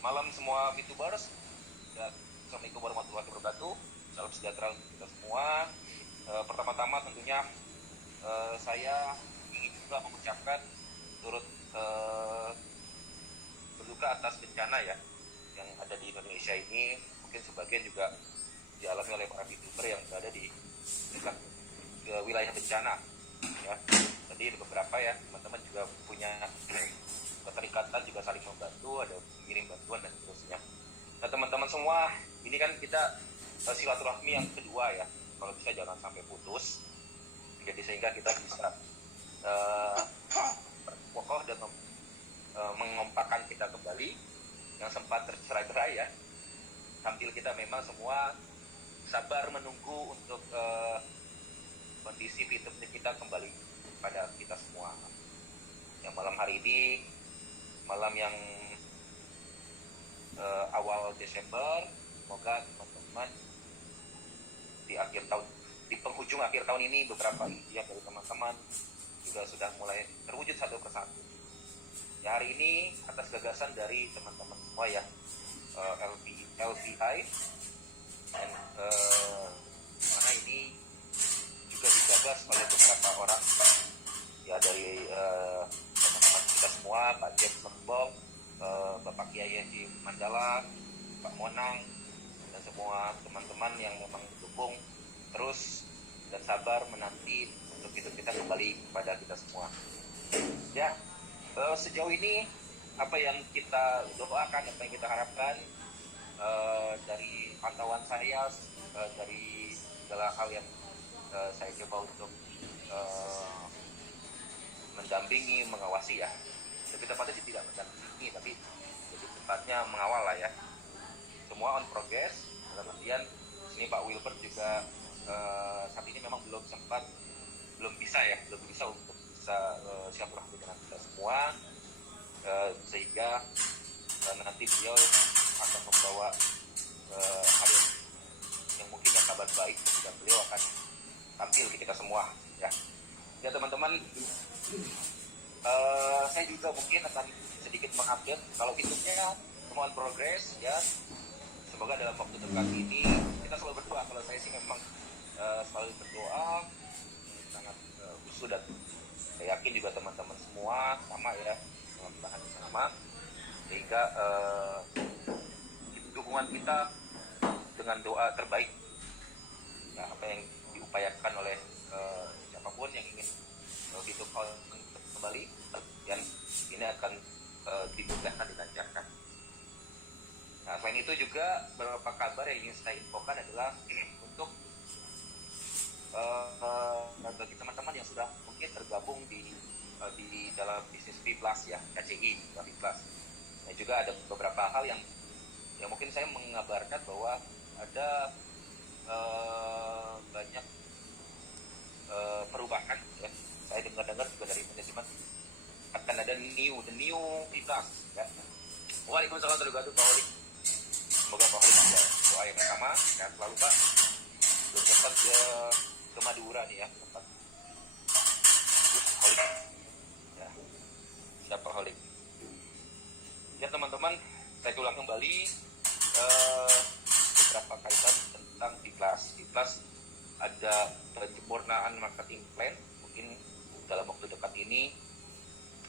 malam semua VTubers. Dan Assalamualaikum warahmatullahi wabarakatuh. Salam sejahtera untuk kita semua. Pertama-tama tentunya saya ingin juga mengucapkan turut berduka atas bencana ya yang ada di Indonesia ini. Mungkin sebagian juga dialami oleh para VTuber yang berada di dekat ke wilayah bencana ya. Jadi beberapa ya teman-teman juga punya keterikatan, juga saling membantu, ada mengirim bantuan dan seterusnya. Nah teman-teman semua, ini kan kita silaturahmi yang kedua ya, kalau bisa jangan sampai putus, jadi sehingga kita bisa kokoh dan mengompakkan kita kembali yang sempat tercerai-berai ya, sambil kita memang semua sabar menunggu untuk kondisi VTuber kita kembali pada kita semua. Yang malam hari ini, malam yang awal Desember, semoga teman-teman di akhir tahun, di penghujung akhir tahun ini, beberapa impian dari teman-teman juga sudah mulai terwujud satu persatu. Ya, hari ini atas gagasan dari teman-teman semua ya, LVI, dan mana ini juga digagas oleh beberapa orang ya, dari teman-teman kita semua, Pak James Lembong, Bapak Kiai di Mandala, Pak Monang, dan semua teman-teman yang memang mendukung terus dan sabar menanti untuk hidup kita kembali kepada kita semua. Ya, sejauh ini apa yang kita doakan, apa yang kita harapkan dari pantauan saya, dari segala hal yang saya coba untuk mendampingi, mengawasi ya. Lebih tepatnya sih tidak mendampingi, tapi lebih tepatnya mengawal lah ya. Semua on progress, dalam artian sini Pak Wilbert juga saat ini memang belum bisa untuk bisa silaturahmi dengan kita semua, sehingga nanti beliau akan membawa hal yang mungkin yang kabar baik, dan beliau akan tampil ke kita semua ya. Ya teman-teman, saya juga mungkin akan sedikit mengupdate kalau hitungnya semua on progress ya. Semoga dalam waktu dekat ini kita selalu berdoa. Kalau saya sih memang selalu berdoa sangat khusus, dan saya yakin juga teman-teman semua sama ya, bahan sama, sehingga dukungan kita dengan doa terbaik ya, apa yang diupayakan oleh siapapun yang ingin hidup kembali, dan ini akan dimudahkan, dilancarkan. Nah, selain itu juga beberapa kabar yang ingin saya infokan adalah untuk bagi teman-teman yang sudah mungkin tergabung di dalam bisnis V Plus ya, KCI V Plus. Nah, juga ada beberapa hal yang mungkin saya mengabarkan bahwa ada banyak perubahan ya. Saya dengar juga dari manajemen akan ada the new V Plus ya. Waalaikumsalam warahmatullahi wabarakatuh. Semoga Pak Holik bisa doa yang sama dan selalu Pak. Belum sempat ke Madura nih ya, tempat Holik ya. Siapa Holik ya teman-teman. Saya ulang kembali beberapa kaitan tentang V Plus. V Plus ada penyempurnaan marketing plan mungkin dalam waktu dekat ini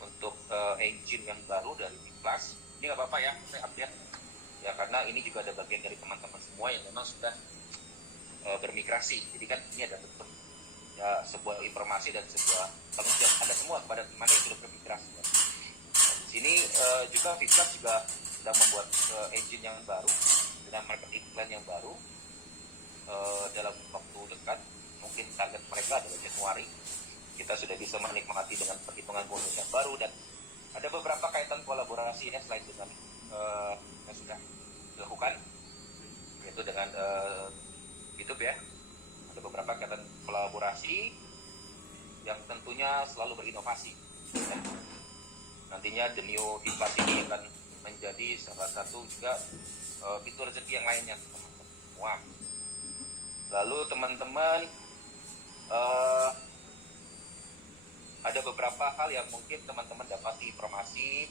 untuk engine yang baru dari V Plus. Ini nggak apa-apa ya, saya update ya, karena ini juga ada bagian dari teman-teman semua yang memang sudah bermigrasi. Jadi kan ini ada bentuk ya, sebuah informasi dan sebuah tanggung jawab Anda semua kepada teman yang sudah bermigrasi ya. Nah, di sini juga V Plus juga sudah membuat engine yang baru dengan marketing plan yang baru dalam waktu dekat. Mungkin target mereka adalah Januari. Kita sudah bisa menikmati dengan perhitungan bonus yang baru, dan ada beberapa kaitan kolaborasi ya selain dengan yang sudah dilakukan, yaitu dengan YouTube ya. Ada beberapa kaitan kolaborasi yang tentunya selalu berinovasi ya. Nantinya the new V Plus ini akan menjadi salah satu juga fitur rezeki yang lainnya teman-teman semua. Lalu teman-teman ada beberapa hal yang mungkin teman-teman dapat informasi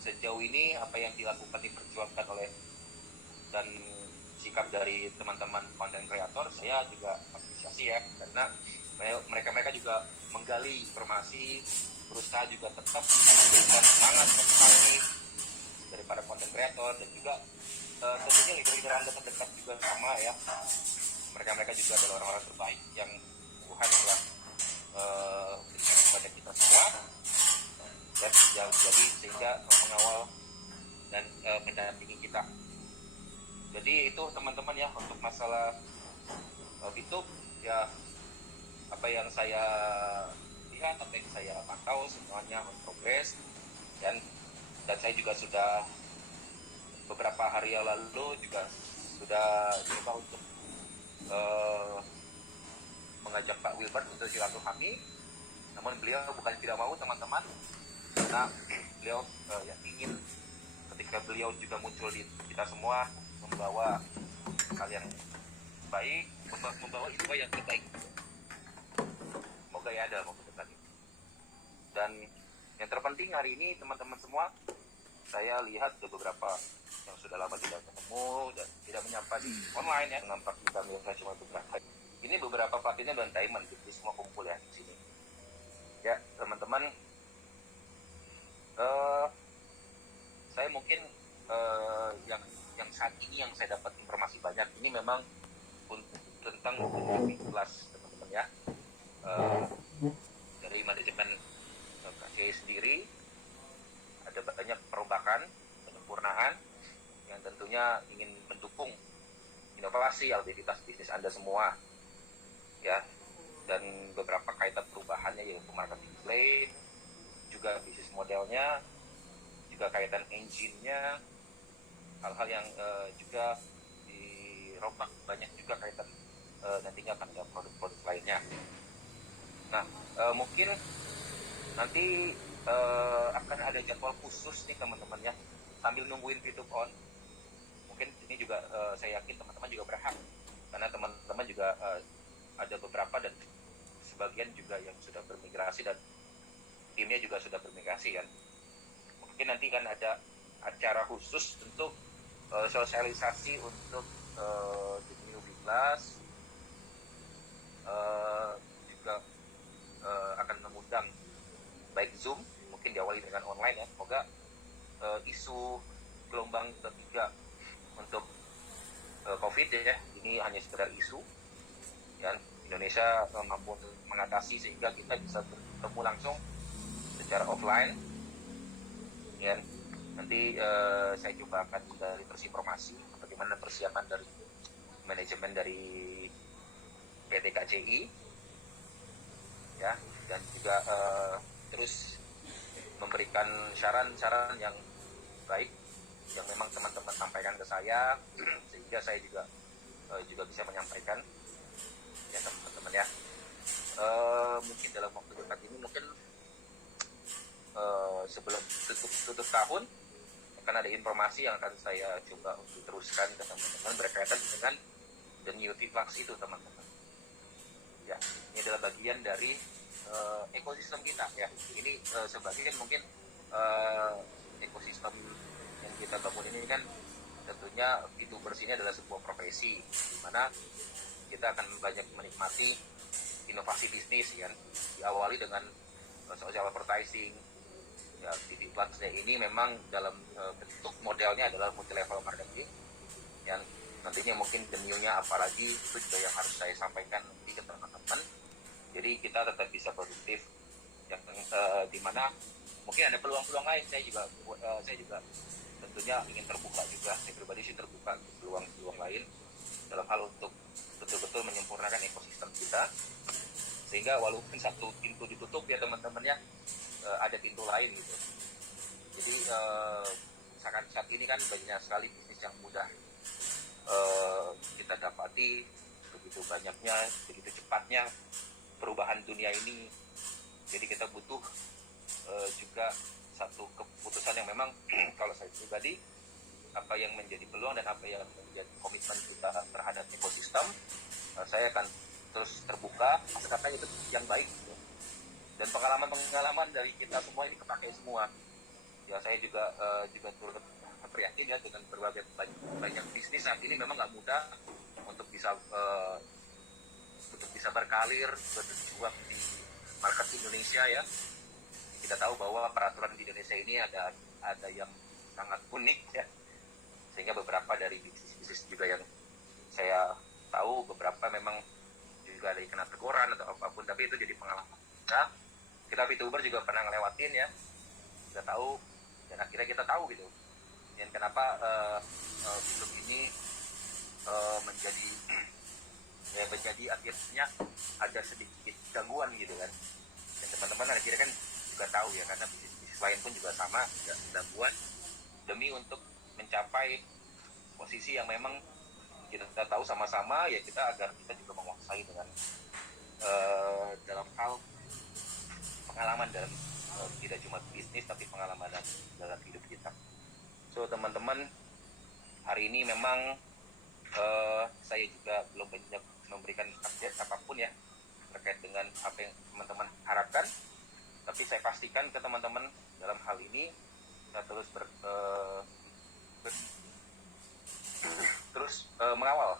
sejauh ini apa yang dilakukan, diperjuangkan oleh dan sikap dari teman-teman konten kreator, saya juga apresiasi ya, karena mereka juga menggali informasi, berusaha juga tetap memberikan semangat motivasi daripada konten kreator, dan juga tentunya leader-leader Anda terdekat juga sama ya, mereka juga adalah orang-orang terbaik yang Tuhan telah berikan kepada kita semua, ya, jadi sehingga mengawal dan mendampingi kita. Jadi itu teman-teman ya, untuk masalah YouTube ya, apa yang saya lihat, apa yang saya pantau semuanya on progress, dan saya juga sudah beberapa hari yang lalu juga sudah coba untuk mengajak Pak Wilbert untuk silaturahmi, namun beliau bukan tidak mau teman-teman, karena beliau ya ingin ketika beliau juga muncul di kita semua membawa hal yang baik, membawa info yang terbaik. Semoga ya dalam waktu dekat ini. Dan yang terpenting hari ini teman-teman semua, saya lihat ada beberapa yang sudah lama tidak ketemu dan tidak menyapa di online ya, nampak di kami cuma beberapa. Ini beberapa platinum dan diamond, jadi semua kumpul ya di sini. Ya teman-teman, saya mungkin yang saat ini yang saya dapat informasi banyak ini memang tentang kelas teman-teman ya, dari manajemen KCI sendiri ada banyak perombakan, penyempurnaan yang tentunya ingin mendukung inovasi aktivitas bisnis Anda semua ya, dan beberapa kaitan perubahannya yaitu marketing plan, juga bisnis modelnya, juga kaitan engine-nya, hal-hal yang juga dirombak banyak juga kaitan nantinya akan ada produk-produk lainnya. Nah, mungkin nanti akan ada jadwal khusus nih teman-teman ya, sambil nungguin YouTube on. Mungkin ini juga saya yakin teman-teman juga berhak, karena teman-teman juga ada beberapa dan sebagian juga yang sudah bermigrasi dan timnya juga sudah bermigrasi kan. Mungkin nanti kan ada acara khusus untuk sosialisasi untuk the new class, juga akan mengundang baik Zoom, mungkin diawali dengan online ya. Semoga isu gelombang ketiga untuk COVID ya, ini hanya sekedar isu ya. Indonesia mampu mengatasi sehingga kita bisa bertemu langsung secara offline ya. Nanti saya coba akan dari terus informasi bagaimana persiapan dari manajemen dari PT KCI ya, dan juga terus memberikan saran-saran yang baik yang memang teman-teman sampaikan ke saya, sehingga saya juga bisa menyampaikan ya teman-teman ya. Mungkin dalam waktu dekat ini, mungkin sebelum tutup tahun akan ada informasi yang akan saya coba untuk teruskan ke teman-teman berkaitan dengan the new Flux itu teman-teman ya. Ini adalah bagian dari ekosistem kita ya. Ini sebagian mungkin ekosistem yang kita bangun ini kan tentunya VTubers ini adalah sebuah profesi di mana kita akan banyak menikmati inovasi bisnis ya. Diawali dengan social advertising ya. TV Plus ini memang dalam bentuk modelnya adalah multi level marketing yang nantinya mungkin the new-nya apalagi itu juga yang harus saya sampaikan nanti ke teman-teman. Jadi kita tetap bisa produktif yang di mana mungkin ada peluang-peluang lain. Saya juga tentunya ingin terbuka juga, saya pribadi sih terbuka ke peluang-peluang lain dalam hal untuk betul-betul menyempurnakan ekosistem kita, sehingga walaupun satu pintu ditutup ya teman-teman ya, ada pintu lain gitu. Jadi saat ini kan banyak sekali bisnis yang mudah kita dapati, begitu banyaknya, begitu cepatnya perubahan dunia ini. Jadi kita butuh juga satu keputusan yang memang kalau saya pribadi, apa yang menjadi peluang dan apa yang menjadi komitmen kita terhadap ekosistem, saya akan terus terbuka, karena itu yang baik gitu. Dan pengalaman dari kita semua ini kepakai semua. Ya saya juga turut prihatin ya dengan berbagai banyak bisnis saat ini memang nggak mudah untuk bisa berkarir berjuang di market Indonesia ya. Kita tahu bahwa peraturan di Indonesia ini ada yang sangat unik ya, sehingga beberapa dari bisnis juga yang saya tahu beberapa memang juga ada yang kena teguran atau apapun, tapi itu jadi pengalaman kita VTuber juga pernah ngelewatin ya, kita tahu dan akhirnya kita tahu gitu dan kenapa film ini menjadi akhirnya ada sedikit gangguan gitu kan. Dan teman-teman akhirnya kan juga tahu ya, karena bisnis lain pun juga sama gangguan demi untuk mencapai posisi yang memang kita tahu sama-sama ya, agar kita juga menguasai dengan dalam hal pengalaman dalam tidak cuma bisnis tapi pengalaman dalam hidup kita. So teman-teman, hari ini memang saya juga belum banyak memberikan update apapun ya terkait dengan apa yang teman-teman harapkan, tapi saya pastikan ke teman-teman dalam hal ini kita terus mengawal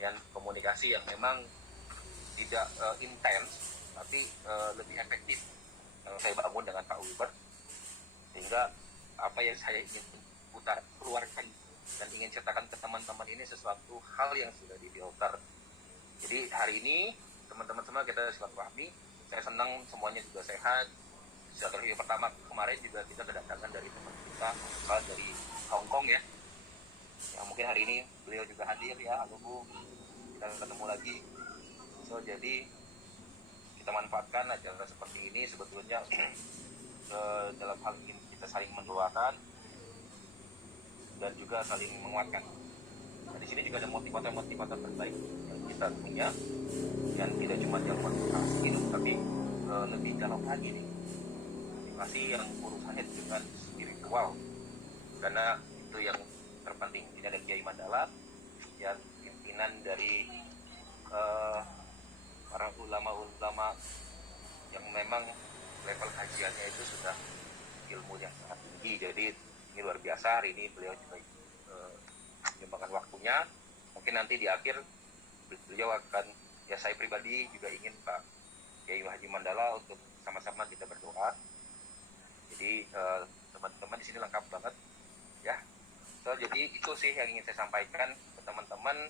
dan komunikasi yang memang tidak intens tapi lebih efektif yang saya bangun dengan Pak Wilbert, sehingga apa yang saya ingin keluarkan dan ingin ceritakan ke teman-teman ini sesuatu hal yang sudah difilter. Jadi hari ini teman-teman semua kita silaturahmi, saya senang semuanya juga sehat. Silaturahmi pertama kemarin juga kita kedatangan dari teman kita dari Hong Kong ya. Ya mungkin hari ini beliau juga hadir ya, halo Bu, kita ketemu lagi. So jadi kita manfaatkan acara seperti ini sebetulnya dalam hal ini kita saling mendoakan dan juga saling menguatkan. Nah, di sini juga ada motivator terbaik yang kita punya, yang tidak cuma yang motivasi hidup tapi lebih dalam lagi nih, motivasi yang urusannya dengan spiritual, karena itu yang terpenting. Ini ada Kiai Mandala yang pimpinan dari para ulama-ulama yang memang level kajiannya itu sudah ilmu yang sangat tinggi. Jadi ini luar biasa. Hari ini beliau juga menyumbangkan waktunya. Mungkin nanti di akhir beliau akan, ya saya pribadi juga ingin Pak Kiai Haji Mandala untuk sama-sama kita berdoa. Jadi teman-teman di sini lengkap banget ya. So, jadi itu sih yang ingin saya sampaikan ke teman-teman.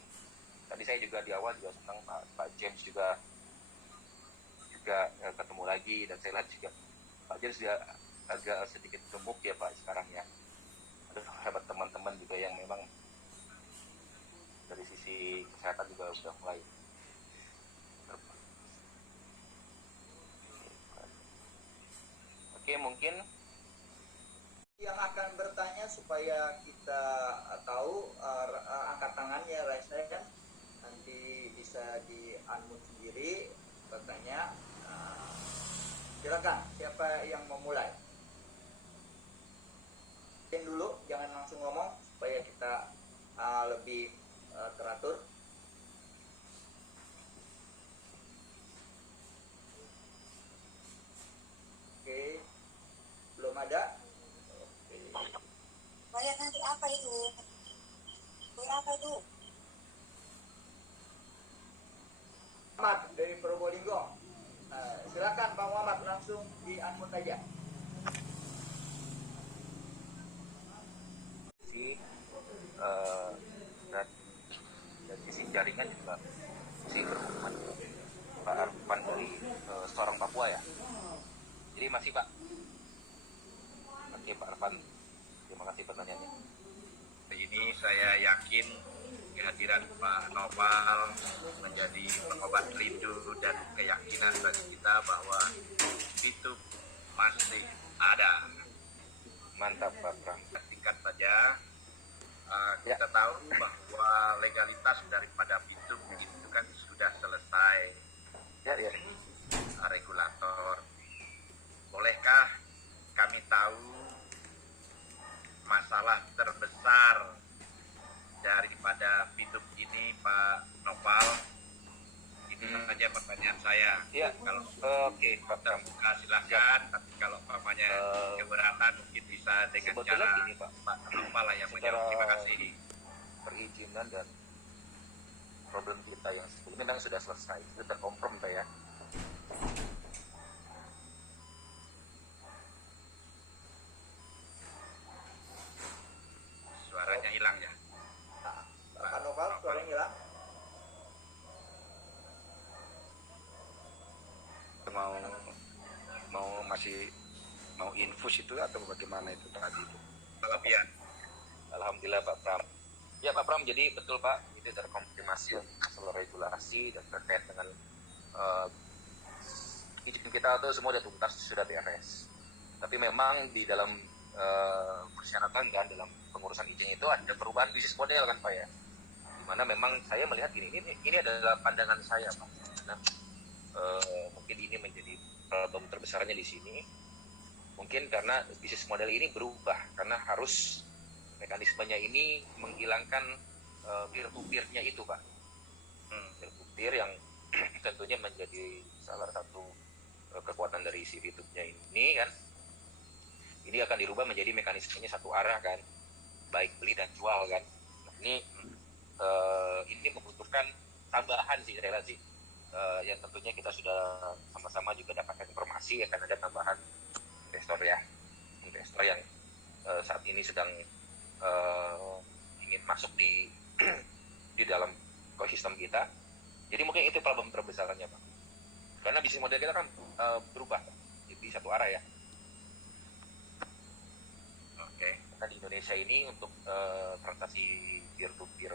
Tadi saya juga di awal juga senang Pak James juga ketemu lagi, dan saya lihat juga Pak James juga agak sedikit gemuk ya Pak sekarang ya. Ada hebat teman-teman juga yang memang dari sisi kesehatan juga sudah mulai. Oke, mungkin yang akan bertanya supaya kita tahu angkat tangannya, raise hand, nanti bisa di unmute sendiri bertanya. Silakan, siapa yang memulai? Dulu jangan langsung ngomong supaya kita lebih teratur. Oke, belum ada. Bayar nanti apa itu? Berapa itu? Muhammad dari Probolinggo. Silakan Pak Muhammad, langsung di unmute aja. Dan sisi jaringan juga masih berhubungan Pak Arfan dari Sorong Papua ya. Jadi masih Pak. Oke Pak Arfan, terima kasih pertanyaannya. Ini saya yakin kehadiran Pak Nopal menjadi pengobat rindu dan keyakinan bagi kita bahwa itu masih ada. Mantap Pak Pram. Singkat saja, kita tahu bahwa legalitas daripada pintu itu kan sudah selesai. Ya. Regulator. Bolehkah kami tahu masalah terbesar daripada pintu ini Pak Nopal? Itu saja pertanyaan saya. Ya. Kalau Oke Pak Pram. terbuka silahkan, tapi kalau umpamanya keberatan mungkin bisa bisa dengan Sebetulnya cara gini Pak, apalah yang secara menjawab. Terima kasih. perizinan dan problem kita yang sebelumnya memang sudah selesai, itu terkomprom Pak ya. Suaranya hilang ya. Nah, Pak Noval, suaranya hilang. mau masih mau infus itu atau bagaimana itu tadi itu? Kelebihan. Alhamdulillah Pak Pram. Ya Pak Pram, jadi betul Pak, itu terkonfirmasi untuk masalah regulasi dan terkait dengan izin kita itu semua sudah tuntas, sudah beres. Tapi memang di dalam persyaratan kan, dalam pengurusan izin itu ada perubahan bisnis model kan Pak ya. Dimana memang saya melihat ini adalah pandangan saya Pak. Karena mungkin ini menjadi problem terbesarnya di sini. Mungkin karena bisnis model ini berubah, karena harus mekanismenya ini menghilangkan peer-to-peer-nya itu Pak. Peer-to-peer yang tentunya menjadi salah satu kekuatan dari si YouTube-nya ini kan. Ini akan dirubah menjadi mekanismenya satu arah kan, baik beli dan jual kan. Nah, ini membutuhkan tambahan sih relasi yang tentunya kita sudah sama-sama juga dapatkan informasi akan ada tambahan investor yang saat ini sedang ingin masuk di di dalam ekosistem kita. Jadi mungkin itu problem terbesarnya Pak, karena bisnis model kita kan berubah jadi satu arah ya. Oke. Karena di Indonesia ini untuk transaksi peer to peer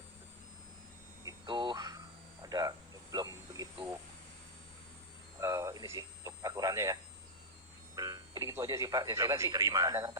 itu ada belum begitu ini sih untuk aturannya ya. Jadi itu aja sih Pak. Ya, saya lihat sih Diterima. pandangan